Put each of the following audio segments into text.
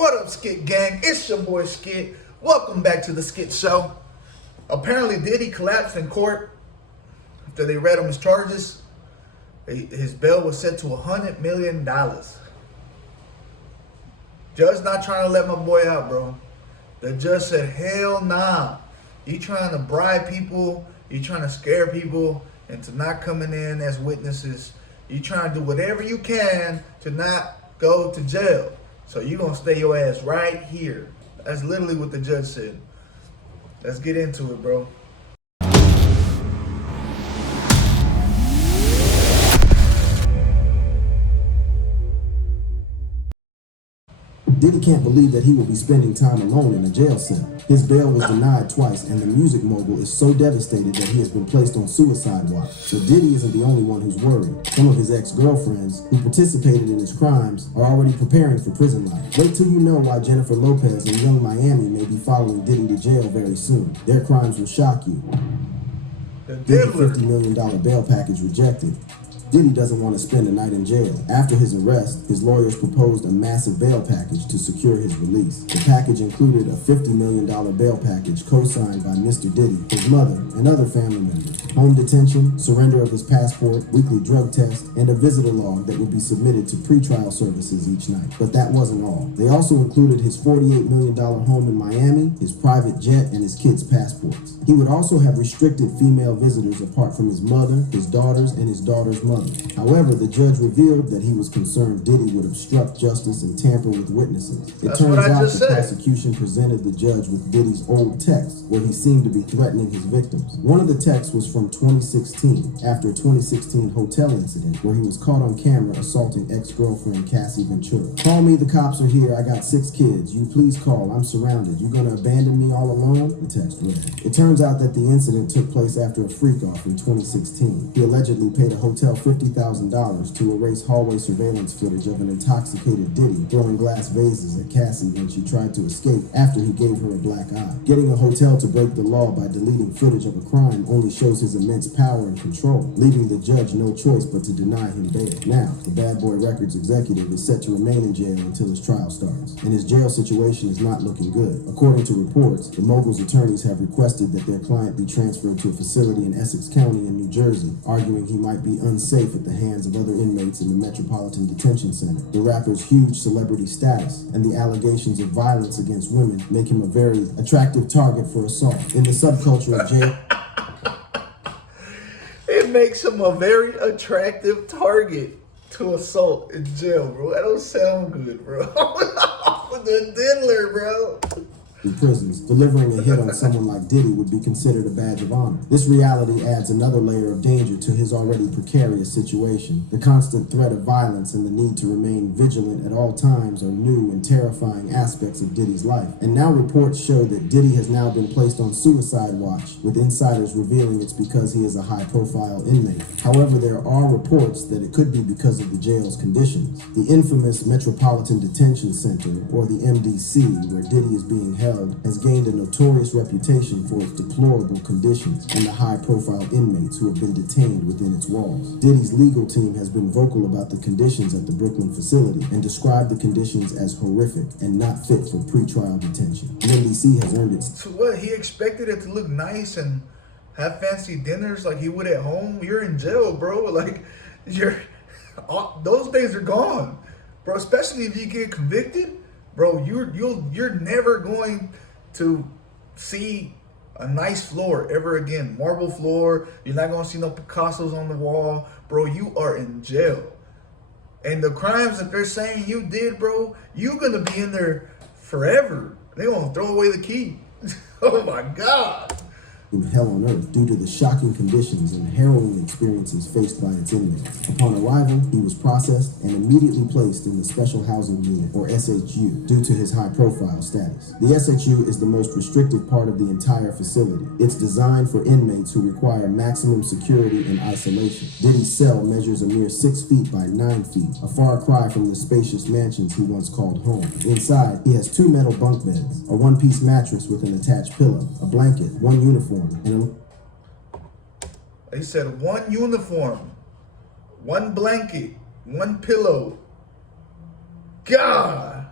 What up, Skit Gang? It's your boy Skit. Welcome back to the Skit Show. Apparently, Diddy collapsed in court after they read him his charges. His bail was set to $100 million. Judge not trying to let my boy out, bro. The judge said, hell nah. You trying to bribe people, you trying to scare people into not coming in as witnesses. You trying to do whatever you can to not go to jail. So you gonna stay your ass right here. That's literally what the judge said. Let's get into it, bro. Diddy can't believe that he will be spending time alone in a jail cell. His bail was denied twice, and the music mogul is so devastated that he has been placed on suicide watch. But Diddy isn't the only one who's worried. Some of his ex-girlfriends who participated in his crimes are already preparing for prison life. Wait till you know why Jennifer Lopez and Young Miami may be following Diddy to jail very soon. Their crimes will shock you. Diddy's $50 million bail package rejected. Diddy doesn't want to spend a night in jail. After his arrest, his lawyers proposed a massive bail package to secure his release. The package included a $50 million bail package co-signed by Mr. Diddy, his mother, and other family members. Home detention, surrender of his passport, weekly drug test, and a visitor log that would be submitted to pretrial services each night. But that wasn't all. They also included his $48 million home in Miami, his private jet, and his kids' passports. He would also have restricted female visitors apart from his mother, his daughters, and his daughter's mother. However, the judge revealed that he was concerned Diddy would obstruct justice and tamper with witnesses. It turns out the prosecution presented the judge with Diddy's old text, where he seemed to be threatening his victims. One of the texts was from 2016, after a 2016 hotel incident where he was caught on camera assaulting ex-girlfriend Cassie Ventura. Call me, the cops are here, I got 6 kids. You please call, I'm surrounded. You gonna abandon me all alone? The text read. It turns out that the incident took place after a freak-off in 2016. He allegedly paid a hotel $50,000 to erase hallway surveillance footage of an intoxicated Diddy throwing glass vases at Cassie when she tried to escape after he gave her a black eye. Getting a hotel to break the law by deleting footage of a crime only shows his immense power and control, leaving the judge no choice but to deny him bail. Now, the Bad Boy Records executive is set to remain in jail until his trial starts, and his jail situation is not looking good. According to reports, the mogul's attorneys have requested that their client be transferred to a facility in Essex County in New Jersey, arguing he might be unsafe at the hands of other inmates in the Metropolitan Detention Center. The rapper's huge celebrity status and the allegations of violence against women make him a very attractive target for assault. In the subculture of jail, it makes him a very attractive target to assault in jail, bro. That don't sound good, bro. The diddler, bro. In prisons, delivering a hit on someone like Diddy would be considered a badge of honor. This reality adds another layer of danger to his already precarious situation. The constant threat of violence and the need to remain vigilant at all times are new and terrifying aspects of Diddy's life. And now reports show that Diddy has now been placed on suicide watch, with insiders revealing it's because he is a high-profile inmate. However, there are reports that it could be because of the jail's conditions. The infamous Metropolitan Detention Center, or the MDC, where Diddy is being held, has gained a notorious reputation for its deplorable conditions and the high-profile inmates who have been detained within its walls. Diddy's legal team has been vocal about the conditions at the Brooklyn facility and described the conditions as horrific and not fit for pretrial detention. The MDC has earned its... So what, he expected it to look nice and have fancy dinners like he would at home? You're in jail, bro. Like, those days are gone, bro, especially if you get convicted. Bro, you're never going to see a nice floor ever again. Marble floor. You're not going to see no Picassos on the wall. Bro, you are in jail. And the crimes that they're saying you did, bro, you're going to be in there forever. They're going to throw away the key. Oh, my God. In hell on earth due to the shocking conditions and harrowing experiences faced by its inmates. Upon arrival, he was processed and immediately placed in the Special Housing Unit, or SHU, due to his high-profile status. The SHU is the most restrictive part of the entire facility. It's designed for inmates who require maximum security and isolation. Diddy's cell measures a mere 6 feet by 9 feet, a far cry from the spacious mansions he once called home. Inside, he has 2 metal bunk beds, a one-piece mattress with an attached pillow, a blanket, 1 uniform, they said 1 uniform, 1 blanket, 1 pillow. God,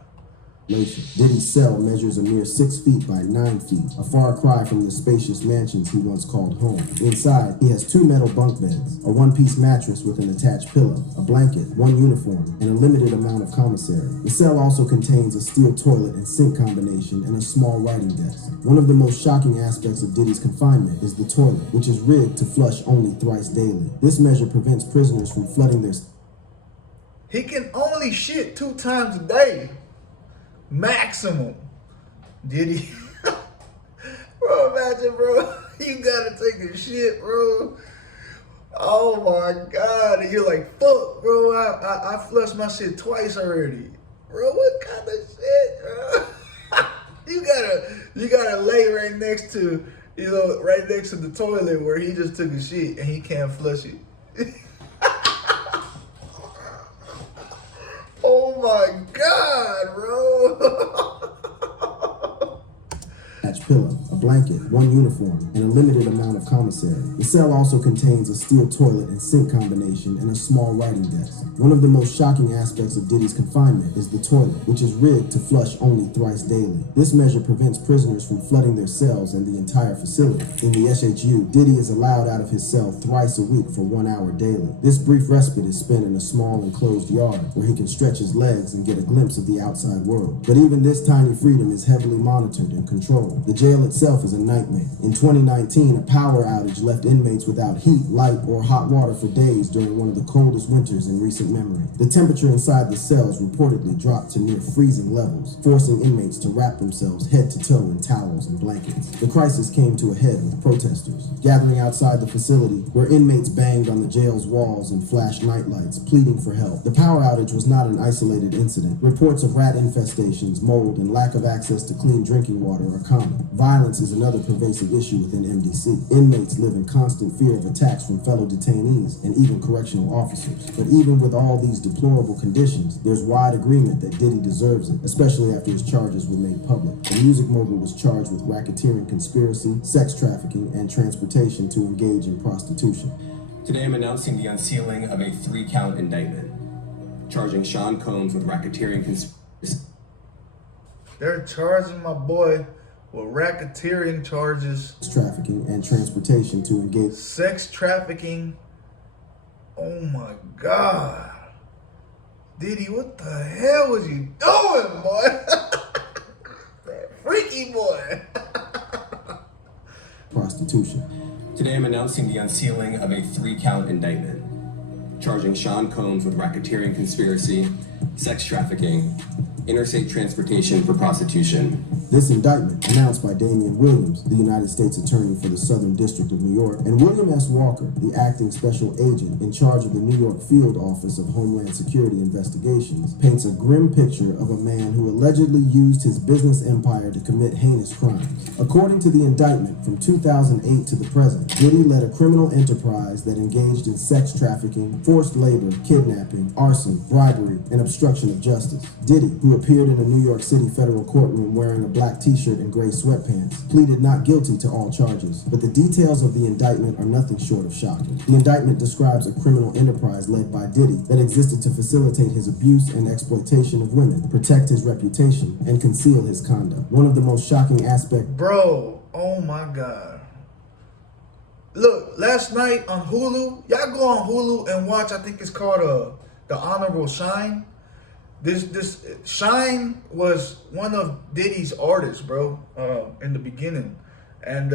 Diddy's cell measures a mere 6 feet by 9 feet, a far cry from the spacious mansions he once called home. Inside, he has 2 metal bunk beds, a one-piece mattress with an attached pillow, a blanket, 1 uniform, and a limited amount of commissary. The cell also contains a steel toilet and sink combination and a small writing desk. One of the most shocking aspects of Diddy's confinement is the toilet, which is rigged to flush only thrice daily. This measure prevents prisoners from flooding their... He can only shit 2 times a day. Maximum. Diddy. Bro, imagine, bro. You gotta take a shit, bro. Oh my God. And you're like, fuck, bro. I flushed my shit twice already. Bro, what kind of shit, bro? You gotta lay right next to, right next to the toilet where he just took a shit and he can't flush it. Oh my God, bro. Pillow, a blanket, 1 uniform, and a limited amount of commissary. The cell also contains a steel toilet and sink combination and a small writing desk. One of the most shocking aspects of Diddy's confinement is the toilet, which is rigged to flush only thrice daily. This measure prevents prisoners from flooding their cells and the entire facility. In the SHU, Diddy is allowed out of his cell thrice a week for 1 hour daily. This brief respite is spent in a small enclosed yard where he can stretch his legs and get a glimpse of the outside world. But even this tiny freedom is heavily monitored and controlled. The jail itself is a nightmare. In 2019, a power outage left inmates without heat, light, or hot water for days during one of the coldest winters in recent memory. The temperature inside the cells reportedly dropped to near freezing levels, forcing inmates to wrap themselves head to toe in towels and blankets. The crisis came to a head with protesters gathering outside the facility, where inmates banged on the jail's walls and flashed nightlights, pleading for help. The power outage was not an isolated incident. Reports of rat infestations, mold, and lack of access to clean drinking water are common. Violence is another pervasive issue within MDC. Inmates live in constant fear of attacks from fellow detainees and even correctional officers. But even with all these deplorable conditions, there's wide agreement that Diddy deserves it, especially after his charges were made public. The music mogul was charged with racketeering conspiracy, sex trafficking, and transportation to engage in prostitution. Today I'm announcing the unsealing of a 3-count indictment, charging Sean Combs with racketeering conspiracy. They're charging my boy with racketeering charges. Trafficking and transportation to engage. Sex trafficking. Oh my God. Diddy, what the hell was you doing, boy? That freaky boy. Prostitution. Today I'm announcing the unsealing of a 3-count indictment, charging Sean Combs with racketeering conspiracy, sex trafficking, interstate transportation for prostitution. This indictment, announced by Damian Williams, the United States Attorney for the Southern District of New York, and William S. Walker, the acting special agent in charge of the New York Field Office of Homeland Security Investigations, paints a grim picture of a man who allegedly used his business empire to commit heinous crimes. According to the indictment, from 2008 to the present, Diddy led a criminal enterprise that engaged in sex trafficking, forced labor, kidnapping, arson, bribery, and obstruction of justice. Diddy, who appeared in a New York City federal courtroom wearing a black t-shirt and gray sweatpants, pleaded not guilty to all charges, but the details of the indictment are nothing short of shocking. The indictment describes a criminal enterprise led by Diddy that existed to facilitate his abuse and exploitation of women, protect his reputation, and conceal his conduct. One of the most shocking aspects... Bro, oh my God. Look, last night on Hulu, y'all go on Hulu and watch, I think it's called The Honorable Shine. This Shine was one of Diddy's artists, bro, in the beginning. And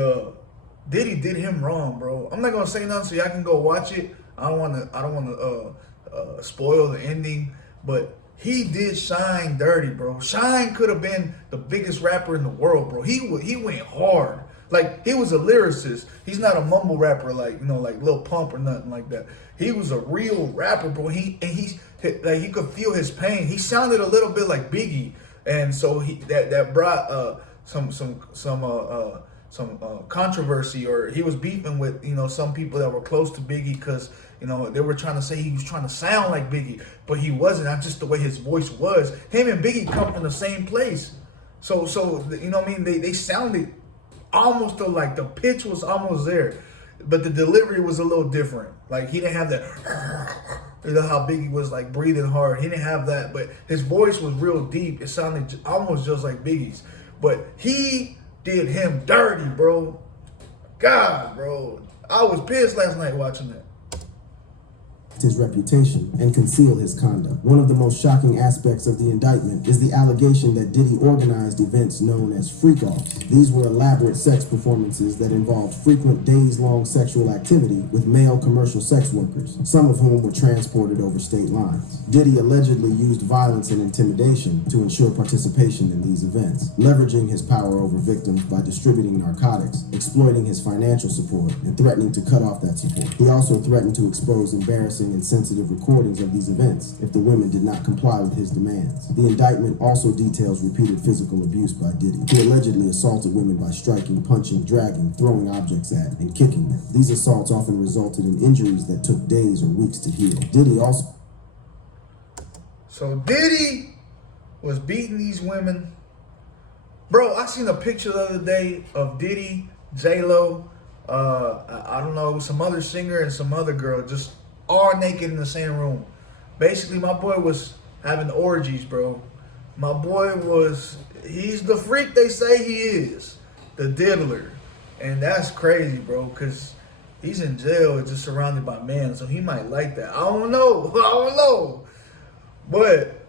Diddy did him wrong, bro. I'm not gonna say nothing so y'all can go watch it. I don't wanna spoil the ending, but he did Shine dirty, bro. Shine could have been the biggest rapper in the world, bro. He went hard. Like, he was a lyricist. He's not a mumble rapper like, like Lil Pump or nothing like that. He was a real rapper, bro. He could feel his pain. He sounded a little bit like Biggie, and so that brought some controversy, or he was beefing with some people that were close to Biggie because they were trying to say he was trying to sound like Biggie, but he wasn't. That's just the way his voice was. Him and Biggie come from the same place, so you know what I mean. They sounded almost like the pitch was almost there, but the delivery was a little different. Like, he didn't have that You know how Biggie was like breathing hard. He didn't have that, but his voice was real deep. It sounded almost just like Biggie's. But he did him dirty, bro. God, bro. I was pissed last night watching that. His reputation and conceal his conduct. One of the most shocking aspects of the indictment is the allegation that Diddy organized events known as freak-offs. These were elaborate sex performances that involved frequent days-long sexual activity with male commercial sex workers, some of whom were transported over state lines. Diddy allegedly used violence and intimidation to ensure participation in these events, leveraging his power over victims by distributing narcotics, exploiting his financial support, and threatening to cut off that support. He also threatened to expose embarrassing and sensitive recordings of these events if the women did not comply with his demands. The indictment also details repeated physical abuse by Diddy. He allegedly assaulted women by striking, punching, dragging, throwing objects at, and kicking them. These assaults often resulted in injuries that took days or weeks to heal. Diddy also... So Diddy was beating these women. Bro, I seen a picture the other day of Diddy, J-Lo, I don't know, some other singer and some other girl just all naked in the same room. Basically, my boy was having orgies, bro. My boy he's the freak they say he is, the diddler. And that's crazy, bro, because he's in jail just surrounded by men, so he might like that. I don't know. But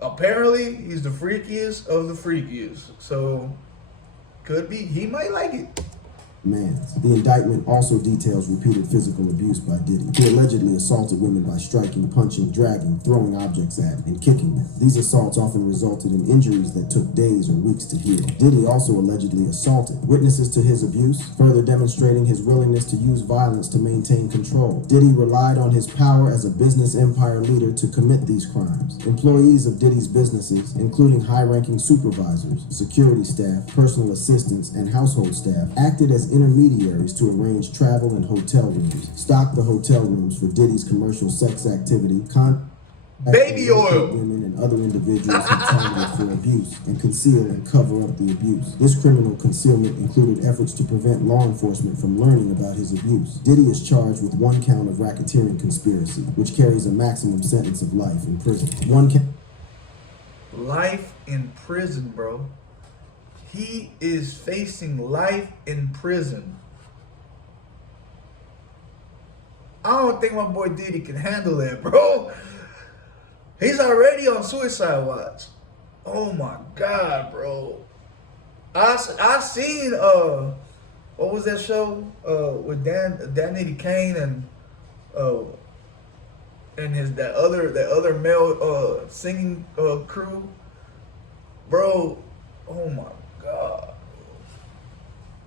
apparently, he's the freakiest of the freakiest. So, could be, he might like it. The indictment also details repeated physical abuse by Diddy. He allegedly assaulted women by striking, punching, dragging, throwing objects at, and kicking them. These assaults often resulted in injuries that took days or weeks to heal. Diddy also allegedly assaulted witnesses to his abuse, further demonstrating his willingness to use violence to maintain control. Diddy relied on his power as a business empire leader to commit these crimes. Employees of Diddy's businesses, including high-ranking supervisors, security staff, personal assistants, and household staff, acted as intermediaries to arrange travel and hotel rooms, stock the hotel rooms for Diddy's commercial sex activity, baby oil, women and other individuals who targeted for abuse, and conceal and cover up the abuse. This criminal concealment included efforts to prevent law enforcement from learning about his abuse. Diddy is charged with 1 count of racketeering conspiracy, which carries a maximum sentence of life in prison. Life in prison, bro. He is facing life in prison. I don't think my boy Diddy can handle that, bro. He's already on suicide watch. Oh my God, bro. I seen what was that show with Danny Kane and that other male singing crew, bro. Oh my God.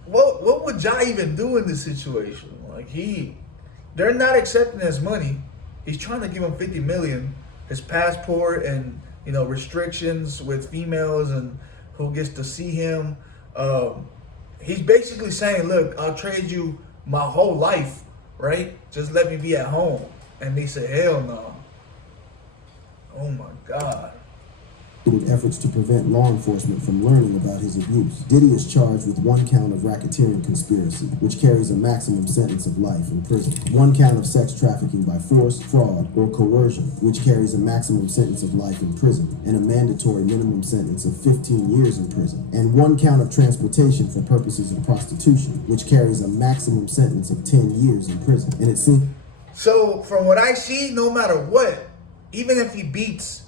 What would Ja even do in this situation? Like they're not accepting his money. He's trying to give him 50 million, his passport, and restrictions with females and who gets to see him. He's basically saying, look, I'll trade you my whole life, right? Just let me be at home. And they said, hell no. Oh my God. Efforts to prevent law enforcement from learning about his abuse. Diddy is charged with 1 count of racketeering conspiracy, which carries a maximum sentence of life in prison. 1 count of sex trafficking by force, fraud, or coercion, which carries a maximum sentence of life in prison and a mandatory minimum sentence of 15 years in prison. And 1 count of transportation for purposes of prostitution, which carries a maximum sentence of 10 years in prison. And it seems... So, from what I see, no matter what, even if he beats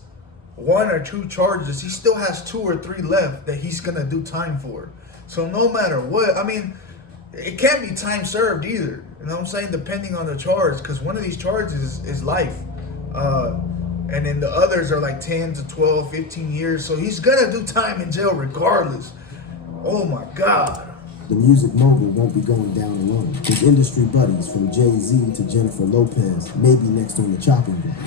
1 or 2 charges, he still has 2 or 3 left that he's gonna do time for. So no matter what, I mean, it can't be time served either. You know what I'm saying? Depending on the charge, because one of these charges is life. And then the others are like 10 to 12, 15 years. So he's gonna do time in jail regardless. Oh my God. The music mogul won't be going down alone. His industry buddies, from Jay-Z to Jennifer Lopez, may be next on the chopping block.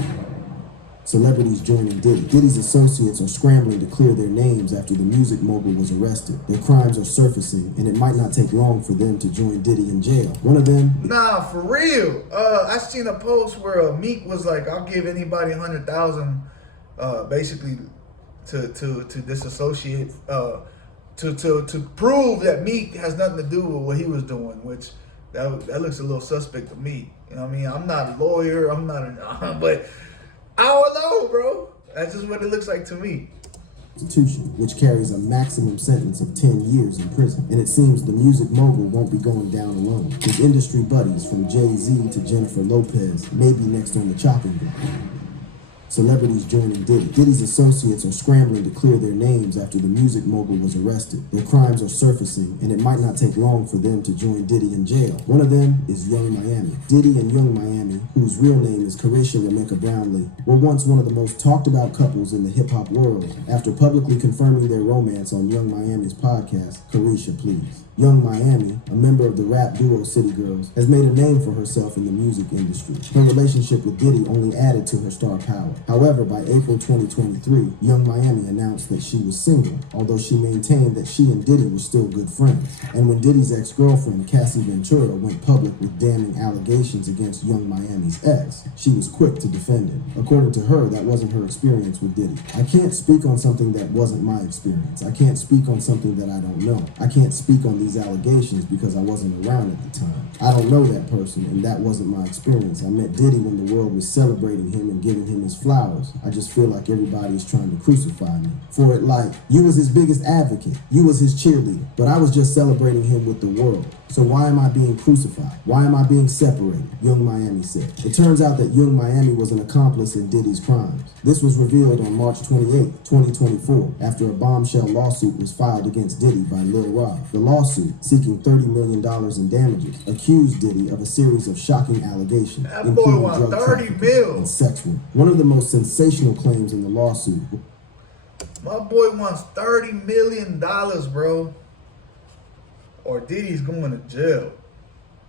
Celebrities joining Diddy. Diddy's associates are scrambling to clear their names after the music mogul was arrested. Their crimes are surfacing, and it might not take long for them to join Diddy in jail. One of them... Nah, for real. I seen a post where Meek was like, I'll give anybody 100,000 basically to disassociate, to prove that Meek has nothing to do with what he was doing, which that looks a little suspect to me. You know what I mean? I'm not a lawyer. I'm not a, but I don't know, bro. That's just what it looks like to me. Constitution, which carries a maximum sentence of 10 years in prison. And it seems the music mogul won't be going down alone. His industry buddies, from Jay-Z to Jennifer Lopez, may be next on the chopping block. Celebrities joining Diddy. Diddy's associates are scrambling to clear their names after the music mogul was arrested. Their crimes are surfacing, and it might not take long for them to join Diddy in jail. One of them is Young Miami. Diddy and Young Miami, whose real name is Carisha Lameka Brownlee, were once one of the most talked about couples in the hip-hop world after publicly confirming their romance on Young Miami's podcast, Carisha Please. Young Miami, a member of the rap duo City Girls, has made a name for herself in the music industry. Her relationship with Diddy only added to her star power. However, by April 2023, Young Miami announced that she was single, although she maintained that she and Diddy were still good friends. And when Diddy's ex-girlfriend, Cassie Ventura, went public with damning allegations against Young Miami's ex, she was quick to defend him. According to her, that wasn't her experience with Diddy. I can't speak on something that wasn't my experience. I can't speak on something that I don't know. I can't speak on these allegations because I wasn't around at the time. I don't know that person, and that wasn't my experience. I met Diddy when the world was celebrating him and giving him his flowers. I just feel like everybody is trying to crucify me for it. Like, you was his biggest advocate, you was his cheerleader, but I was just celebrating him with the world. So why am I being crucified? Why am I being separated? Young Miami said. It turns out that Young Miami was an accomplice in Diddy's crimes. This was revealed on March 28, 2024, after a bombshell lawsuit was filed against Diddy by Lil Rob. The lawsuit, seeking $30 million in damages, accused Diddy of a series of shocking allegations, That boy including want drug 30 trafficking mil. and sex work. One of the most sensational claims in the lawsuit. My boy wants $30 million, bro. Or Diddy's going to jail.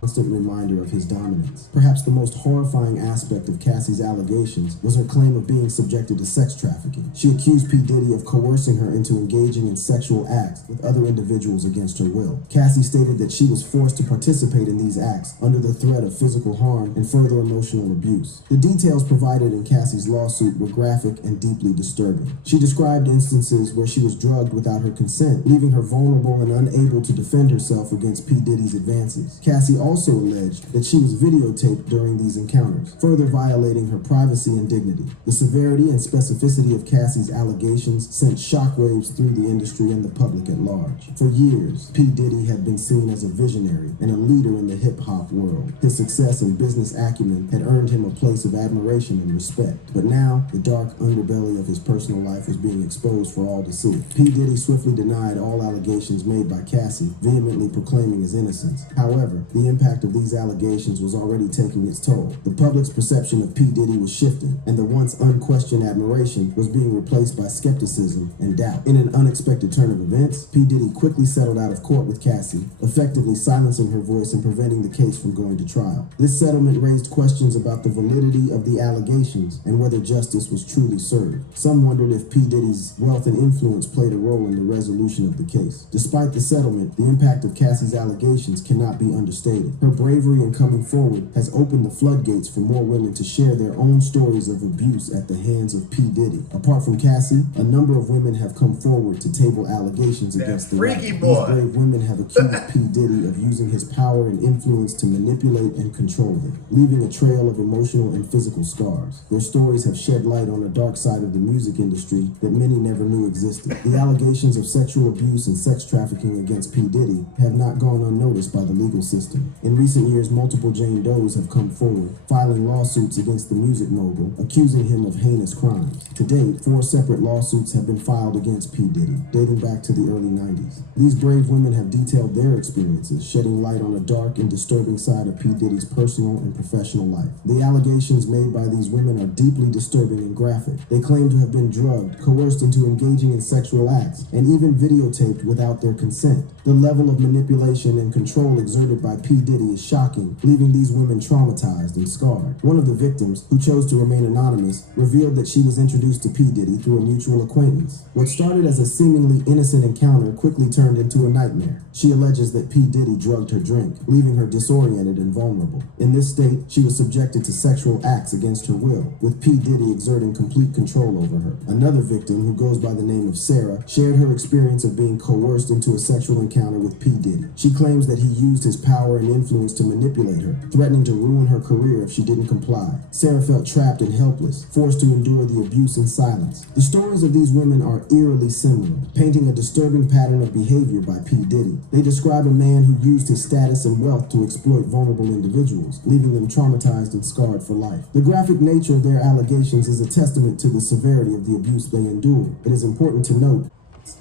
Constant reminder of his dominance. Perhaps the most horrifying aspect of Cassie's allegations was her claim of being subjected to sex trafficking. She accused P. Diddy of coercing her into engaging in sexual acts with other individuals against her will. Cassie stated that she was forced to participate in these acts under the threat of physical harm and further emotional abuse. The details provided in Cassie's lawsuit were graphic and deeply disturbing. She described instances where she was drugged without her consent, leaving her vulnerable and unable to defend herself against P. Diddy's advances. Cassie also alleged that she was videotaped during these encounters, further violating her privacy and dignity. The severity and specificity of Cassie's allegations sent shockwaves through the industry and the public at large. For years, P. Diddy had been seen as a visionary and a leader in the hip-hop world. His success and business acumen had earned him a place of admiration and respect. But now, the dark underbelly of his personal life was being exposed for all to see. P. Diddy swiftly denied all allegations made by Cassie, vehemently proclaiming his innocence. However, the impact of these allegations was already taking its toll. The public's perception of P. Diddy was shifting, and the once unquestioned admiration was being replaced by skepticism and doubt. In an unexpected turn of events, P. Diddy quickly settled out of court with Cassie, effectively silencing her voice and preventing the case from going to trial. This settlement raised questions about the validity of the allegations and whether justice was truly served. Some wondered if P. Diddy's wealth and influence played a role in the resolution of the case. Despite the settlement, the impact of Cassie's allegations cannot be understated. Her bravery in coming forward has opened the floodgates for more women to share their own stories of abuse at the hands of P. Diddy. Apart from Cassie, a number of women have come forward to table allegations against the rapper. These brave women have accused P. Diddy of using his power and influence to manipulate and control them, leaving a trail of emotional and physical scars. Their stories have shed light on a dark side of the music industry that many never knew existed. The allegations of sexual abuse and sex trafficking against P. Diddy have not gone unnoticed by the legal system. In recent years, multiple Jane Does have come forward, filing lawsuits against the music mogul, accusing him of heinous crimes. To date, 4 separate lawsuits have been filed against P. Diddy, dating back to the early 90s. These brave women have detailed their experiences, shedding light on a dark and disturbing side of P. Diddy's personal and professional life. The allegations made by these women are deeply disturbing and graphic. They claim to have been drugged, coerced into engaging in sexual acts, and even videotaped without their consent. The level of manipulation and control exerted by P. Diddy is shocking, leaving these women traumatized and scarred. One of the victims, who chose to remain anonymous, revealed that she was introduced to P. Diddy through a mutual acquaintance. What started as a seemingly innocent encounter quickly turned into a nightmare. She alleges that P. Diddy drugged her drink, leaving her disoriented and vulnerable. In this state, she was subjected to sexual acts against her will, with P. Diddy exerting complete control over her. Another victim, who goes by the name of Sarah, shared her experience of being coerced into a sexual encounter with P. Diddy. She claims that he used his power and influence to manipulate her, threatening to ruin her career if she didn't comply. Sarah felt trapped and helpless, forced to endure the abuse in silence. The stories of these women are eerily similar, painting a disturbing pattern of behavior by P. Diddy. They describe a man who used his status and wealth to exploit vulnerable individuals, leaving them traumatized and scarred for life. The graphic nature of their allegations is a testament to the severity of the abuse they endured. It is important to note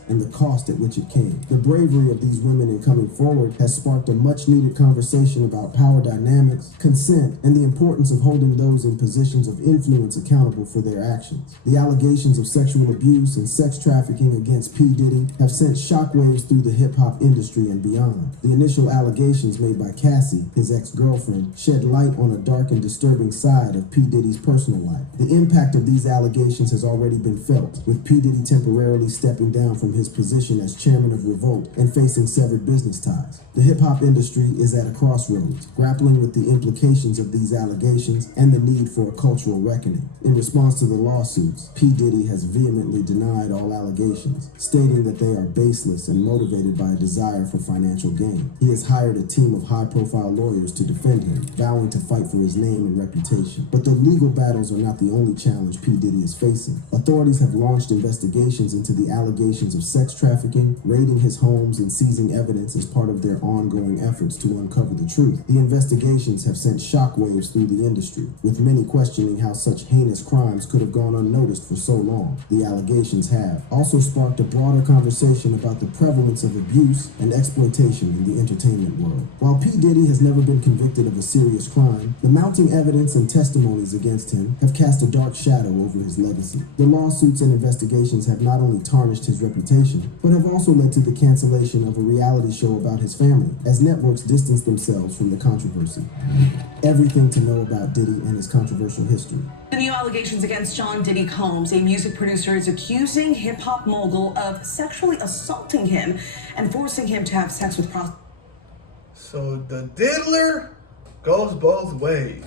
and the cost at which it came. The bravery of these women in coming forward has sparked a much-needed conversation about power dynamics, consent, and the importance of holding those in positions of influence accountable for their actions. The allegations of sexual abuse and sex trafficking against P. Diddy have sent shockwaves through the hip-hop industry and beyond. The initial allegations made by Cassie, his ex-girlfriend, shed light on a dark and disturbing side of P. Diddy's personal life. The impact of these allegations has already been felt, with P. Diddy temporarily stepping down from his position as chairman of Revolt and facing severed business ties. The hip-hop industry is at a crossroads, grappling with the implications of these allegations and the need for a cultural reckoning. In response to the lawsuits, P. Diddy has vehemently denied all allegations, stating that they are baseless and motivated by a desire for financial gain. He has hired a team of high-profile lawyers to defend him, vowing to fight for his name and reputation. But the legal battles are not the only challenge P. Diddy is facing. Authorities have launched investigations into the allegations of sex trafficking, raiding his homes, and seizing evidence as part of their ongoing efforts to uncover the truth. The investigations have sent shockwaves through the industry, with many questioning how such heinous crimes could have gone unnoticed for so long. The allegations have also sparked a broader conversation about the prevalence of abuse and exploitation in the entertainment world. While P. Diddy has never been convicted of a serious crime, the mounting evidence and testimonies against him have cast a dark shadow over his legacy. The lawsuits and investigations have not only tarnished his reputation, but have also led to the cancellation of a reality show about his family, as networks distance themselves from the controversy. Everything to know about Diddy and his controversial history. The new allegations against Sean Diddy Combs, a music producer, is accusing hip-hop mogul of sexually assaulting him and forcing him to have sex with prostitutes. So the diddler goes both ways.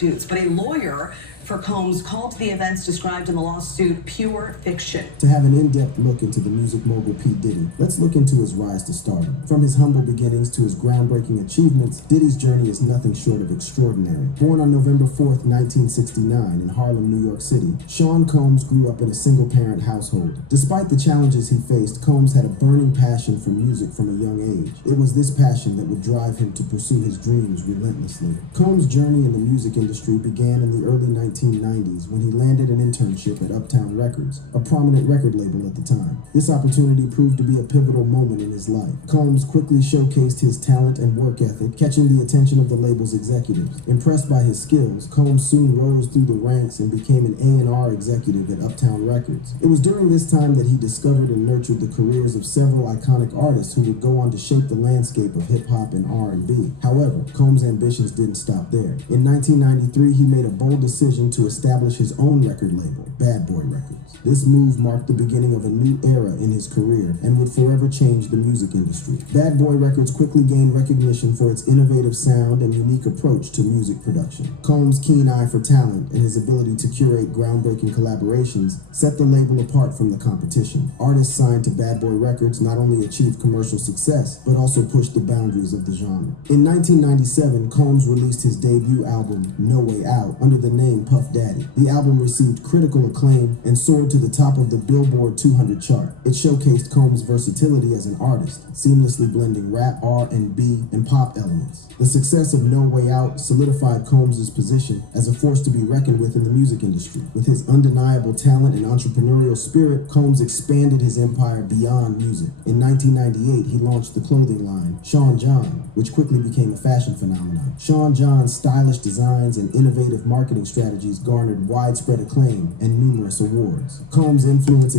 But a lawyer for Combs called the events described in the lawsuit pure fiction. To have an in-depth look into the music mogul P. Diddy, let's look into his rise to stardom. From his humble beginnings to his groundbreaking achievements, Diddy's journey is nothing short of extraordinary. Born on November 4th, 1969 in Harlem, New York City, Sean Combs grew up in a single-parent household. Despite the challenges he faced, Combs had a burning passion for music from a young age. It was this passion that would drive him to pursue his dreams relentlessly. Combs' journey in the music industry began in the early 1990s when he landed an internship at Uptown Records, a prominent record label at the time. This opportunity proved to be a pivotal moment in his life. Combs quickly showcased his talent and work ethic, catching the attention of the label's executives. Impressed by his skills, Combs soon rose through the ranks and became an A&R executive at Uptown Records. It was during this time that he discovered and nurtured the careers of several iconic artists who would go on to shape the landscape of hip-hop and R&B. However, Combs' ambitions didn't stop there. In 1993, he made a bold decision to establish his own record label, Bad Boy Records. This move marked the beginning of a new era in his career and would forever change the music industry. Bad Boy Records quickly gained recognition for its innovative sound and unique approach to music production. Combs' keen eye for talent and his ability to curate groundbreaking collaborations set the label apart from the competition. Artists signed to Bad Boy Records not only achieved commercial success, but also pushed the boundaries of the genre. In 1997, Combs released his debut album, No Way Out, under the name Puff Daddy. The album received critical acclaim and soared to the top of the Billboard 200 chart. It showcased Combs' versatility as an artist, seamlessly blending rap, R&B, and pop elements. The success of No Way Out solidified Combs' position as a force to be reckoned with in the music industry. With his undeniable talent and entrepreneurial spirit, Combs expanded his empire beyond music. In 1998, he launched the clothing line, Sean John, which quickly became a fashion phenomenon. Sean John's stylish designs and innovative marketing strategies garnered widespread acclaim and numerous awards. Combs' influence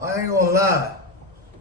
I ain't gonna lie,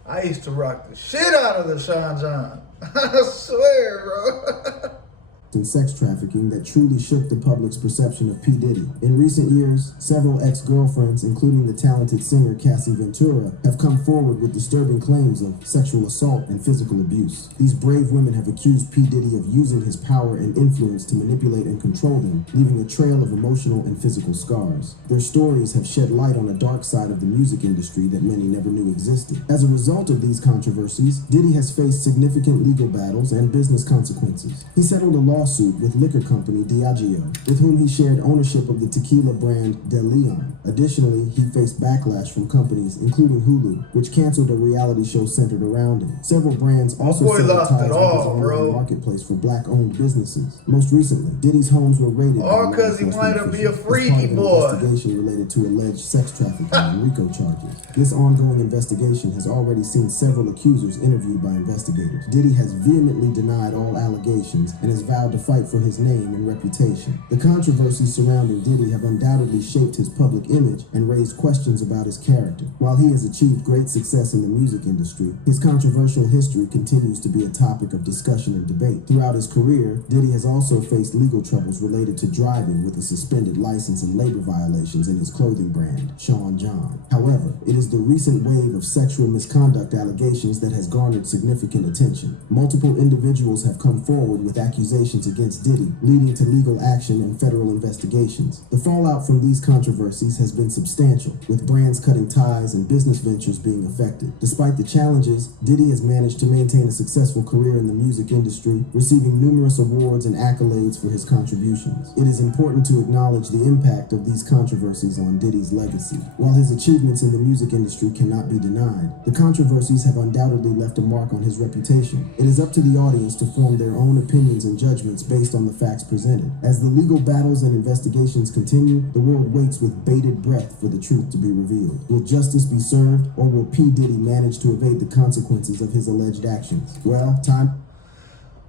I used to rock the shit out of the Sean John. I swear, bro. and sex trafficking that truly shook the public's perception of P. Diddy. In recent years, several ex-girlfriends, including the talented singer Cassie Ventura, have come forward with disturbing claims of sexual assault and physical abuse. These brave women have accused P. Diddy of using his power and influence to manipulate and control them, leaving a trail of emotional and physical scars. Their stories have shed light on a dark side of the music industry that many never knew existed. As a result of these controversies, Diddy has faced significant legal battles and business consequences. He settled a lawsuit with liquor company Diageo, with whom he shared ownership of the tequila brand De Leon. Additionally, he faced backlash from companies including Hulu, which canceled a reality show centered around him. Several brands also severed ties with his online marketplace for black-owned businesses. Most recently, Diddy's homes were raided all because he wanted to be a freaky boy. Investigation related to alleged sex trafficking and RICO charges. This ongoing investigation has already seen several accusers interviewed by investigators. Diddy has vehemently denied all allegations and has vowed to fight for his name and reputation. The controversies surrounding Diddy have undoubtedly shaped his public image and raised questions about his character. While he has achieved great success in the music industry, his controversial history continues to be a topic of discussion and debate. Throughout his career, Diddy has also faced legal troubles related to driving with a suspended license and labor violations in his clothing brand, Sean John. However, it is the recent wave of sexual misconduct allegations that has garnered significant attention. Multiple individuals have come forward with accusations against Diddy, leading to legal action and federal investigations. The fallout from these controversies has been substantial, with brands cutting ties and business ventures being affected. Despite the challenges, Diddy has managed to maintain a successful career in the music industry, receiving numerous awards and accolades for his contributions. It is important to acknowledge the impact of these controversies on Diddy's legacy. While his achievements in the music industry cannot be denied, the controversies have undoubtedly left a mark on his reputation. It is up to the audience to form their own opinions and judgments based on the facts presented. As the legal battles and investigations continue, the world waits with bated breath for the truth to be revealed. Will justice be served, or will P. Diddy manage to evade the consequences of his alleged actions? Well, time...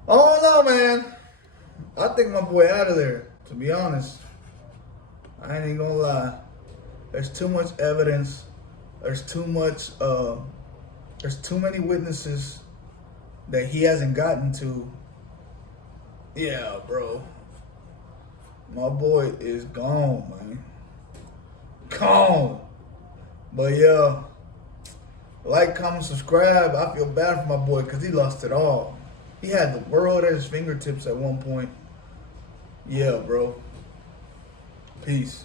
Oh no, man. I think my boy out of there, to be honest. I ain't even gonna lie. There's too much evidence. There's too many witnesses that he hasn't gotten to. Yeah, bro. My boy is gone, man. Gone. But yeah, like, comment, subscribe. I feel bad for my boy because he lost it all. He had the world at his fingertips at one point. Yeah, bro. Peace.